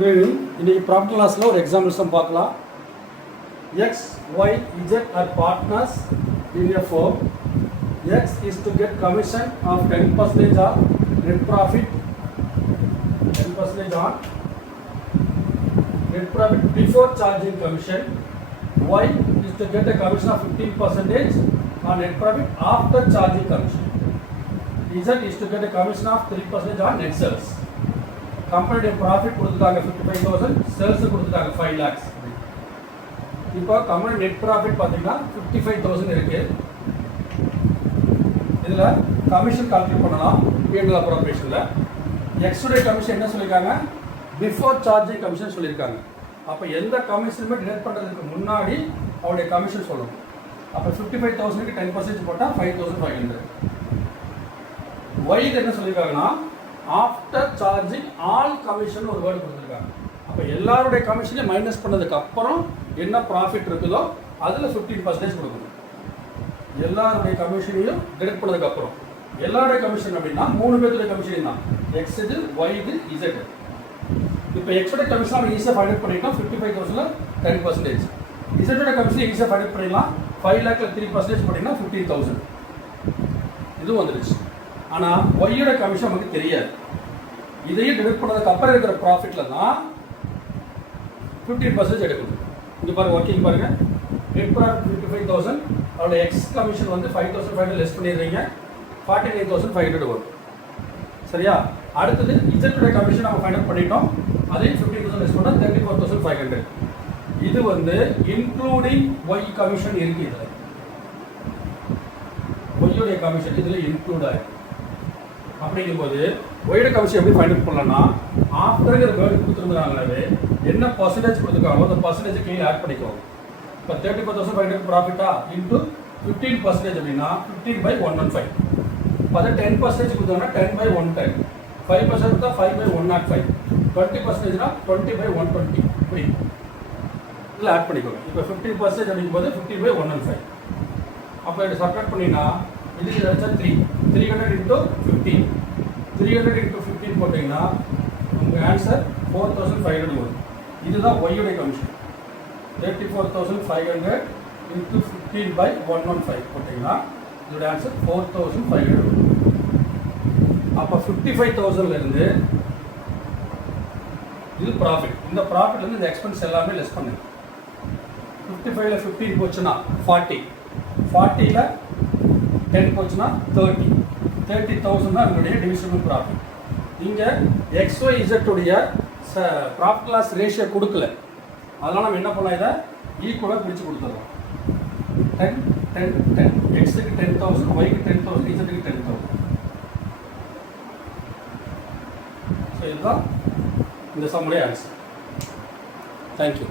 இன்னைக்கு ப்ராஃபிட் லாஸில் ஒரு எக்ஸாம்பிள்ஸும் பார்க்கலாம். X Y Z are partners in a firm. X is to get commission of 10% on net profit, 10% on net profit before charging commission. Y is to get a commission of 15% on net profit after charging commission. Z is to get a commission of 3% on net sales. கம்பெனியோட profit கொடுத்துட்டாங்க 55,000, sales கொடுத்துட்டாங்க 5 lakhs. இப்போ company net profit பார்த்தீங்கன்னா 55,000 இருக்கு. இதில் commission calculate பண்ணலாம். P&L அப்ரோப்ரியேஷனில் எக்ஸுடைய commission என்ன சொல்லியிருக்காங்க, பிஃபோர் சார்ஜிங் கமிஷன் சொல்லியிருக்காங்க. அப்போ எந்த கமிஷனுமே டிடக்ட் பண்ணுறதுக்கு முன்னாடி அவருடைய கமிஷன் சொல்லணும். அப்போ 55,000க்கு 10% போட்டால் 5,500. ஒய் என்ன சொல்லியிருக்காங்கன்னா ஆஃப்டர் சார்ஜிங் ஆல் கமிஷன் ஒரு வேர்டு கொடுத்துருக்காங்க. அப்போ எல்லாருடைய கமிஷனையும் மைனஸ் பண்ணதுக்கு அப்புறம் என்ன ப்ராஃபிட் இருக்குதோ அதில் 15% கொடுக்கணும். எல்லாருடைய கமிஷனையும் டிடக்ட் பண்ணதுக்கு அப்புறம் எல்லாருடைய கமிஷன் அப்படின்னா 3 பேருடைய கமிஷன் தான், எக்ஸ் இது ஒய் இது இசட். இப்போ எக்ஸோட கமிஷன் நம்ம ஈஸியாக ஃபைண்ட் பண்ணிக்கலாம். 55,000ல் 10%. இசட்டோட கமிஷன் ஈஸியாக ஃபைண்ட் பண்ணிடலாம். 5 lakhல 3% பண்ணிங்கன்னா 15,000 இது வந்துடுச்சு. ஆனால் ஒய்யோட கமிஷன் நமக்கு தெரியாது. இதையும் டிடக்ட் பண்ணதுக்கு அப்புறம் இருக்கிற ப்ராஃபிட்டில் தான் 15% எடுக்கணும். இங்கே பாருங்கள், ஒர்க்கிங் பாருங்கள். நெட் ப்ராஃபிட் 55,000, அவரோட எக்ஸ் கமிஷன் வந்து 5,500 லெஸ் பண்ணிடுறீங்க, 49,500 வரும். சரியா? அடுத்தது இசட்டோட கமிஷன் நம்ம ஃபைண்ட் பண்ணிட்டோம், அதையும் 15,000 லெஸ் பண்ணால் 34,500. இது வந்து இன்க்ளூடிங் ஒய் கமிஷன் இருக்கு. இதில் ஒய்யோடைய கமிஷன் இதில் இன்க்ளூட் ஆகிடும். அப்படிங்கும்போது ஒய்யோட கமிஷன் எப்படி ஃபைண்ட் அவுட் பண்ணலாம்னா, ஆஃப்டர் வேர்டு கொடுத்துருந்தாங்களே என்ன பர்சன்டேஜ் கொடுத்துருக்காங்களோ அந்த பர்சன்டேஜ் கீழே ஆட் பண்ணிக்குவாங்க. இப்போ 34,500 ப்ராஃபிட்டா இன்ட்டு 15% அப்படின்னா 15/115. இப்போ அதை 10% கொடுத்தாங்கன்னா 10/110. 5% கொடுத்தா 5/105. 20%னா 20/120. இப்படி இதில் ஆட் பண்ணிக்கோங்க. இப்போ 15% அப்படிங்கும்போது 15/115. அப்போ இதை சப்ராக்ட் பண்ணிங்கன்னா இதுக்கு ஏதாச்சும் 300 இன்ட்டு 15. 300 இன்ட்டு 15 போட்டிங்கன்னா உங்கள் ஆன்சர் 4,500 வரும். இதுதான் ஒய்யோடைய கமிஷன். 34,500 இன்ட்டு 15/115 போட்டிங்கன்னா இதோட ஆன்சர் 4,500 வரும். அப்போ 55,000லேருந்து இது ப்ராஃபிட். இந்த ப்ராஃபிட்லேருந்து இந்த எக்ஸ்பென்ஸ் எல்லாமே லெஸ் பண்ணுங்க. 55ல் 15 போச்சுன்னா 40, 40ல் 10 போச்சுன்னா 30. 30,000 தான் என்னுடைய டிவிசிபிள் ப்ராஃபிட். இங்கே XYZ ப்ராஃபிட் லாஸ் ரேஷியோ கொடுக்கல, அதனால் நம்ம என்ன பண்ணலாம், இதை ஈக்குவலாக பிரித்து கொடுத்துடலாம். 10, 10, 10. எக்ஸுக்கு 10,000, ஒய்க்கு 10,000, இசட்டுக்கு 10,000. ஸோ இதுதான் இந்த சம்முடைய ஆன்சர். தேங்க்யூ.